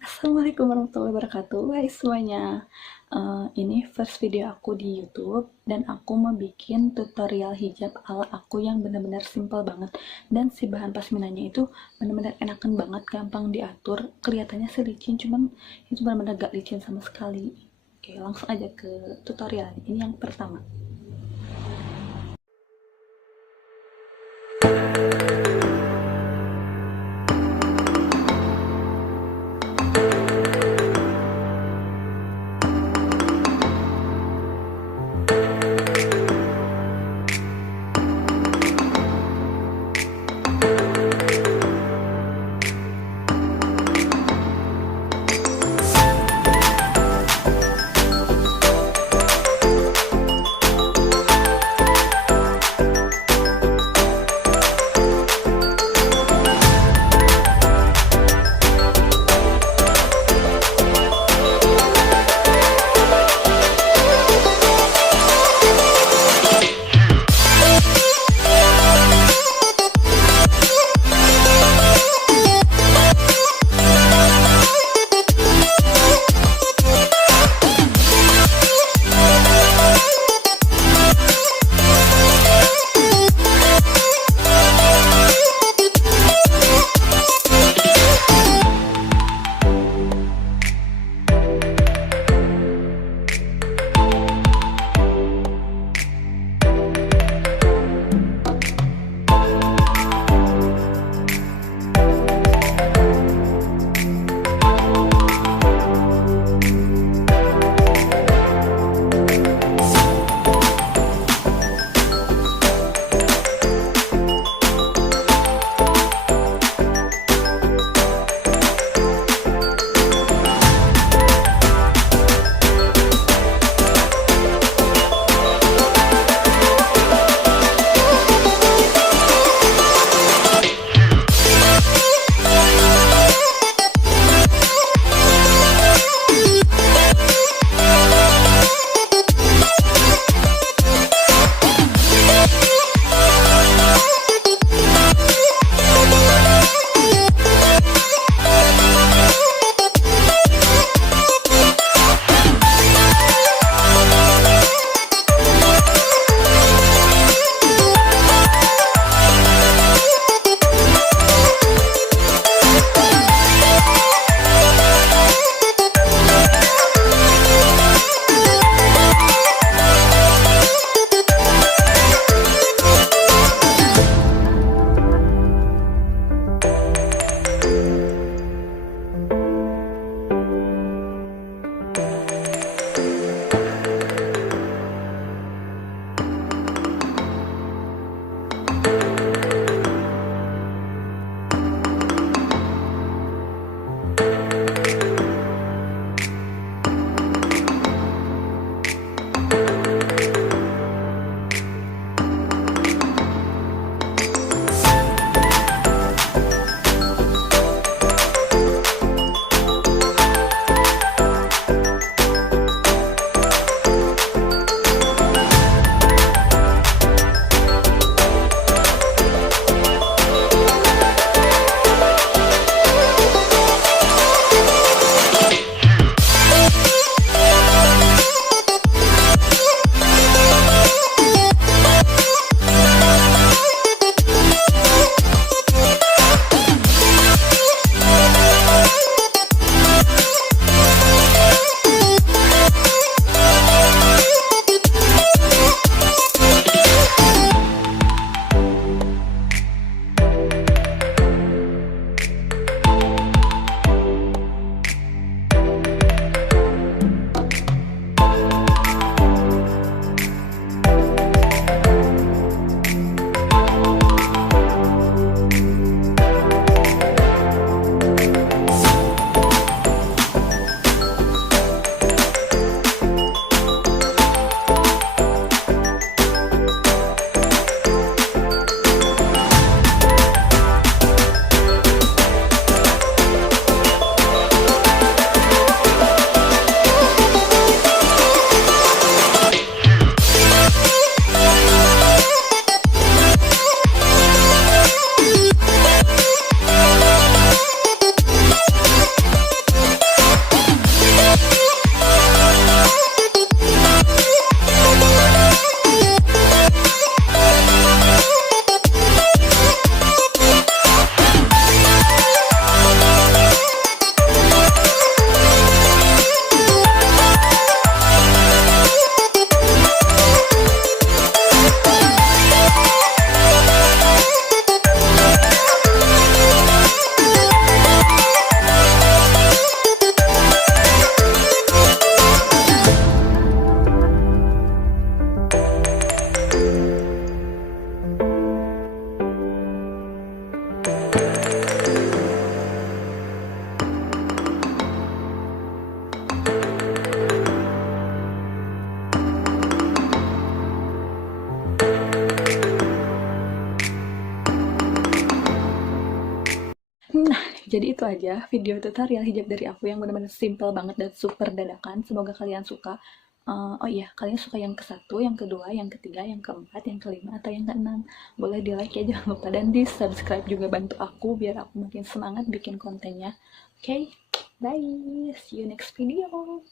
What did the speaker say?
Assalamualaikum warahmatullahi wabarakatuh. Hai semuanya. Ini first video aku di YouTube dan aku mau bikin tutorial hijab ala aku yang benar-benar simple banget. Dan si bahan pasminanya itu benar-benar enakan banget, gampang diatur. Kelihatannya sih licin, cuman itu benar-benar gak licin sama sekali. Oke, langsung aja ke tutorialnya. Ini yang pertama. Nah, jadi itu aja video tutorial hijab dari aku yang benar-benar simple banget dan super dadakan. Semoga kalian suka. Oh iya, kalian suka yang ke-1, yang kedua, yang ketiga, yang keempat, yang kelima, atau yang keenam. Boleh di like ya, jangan lupa. Dan di subscribe juga, bantu aku biar aku makin semangat bikin kontennya. Oke, bye. See you next video.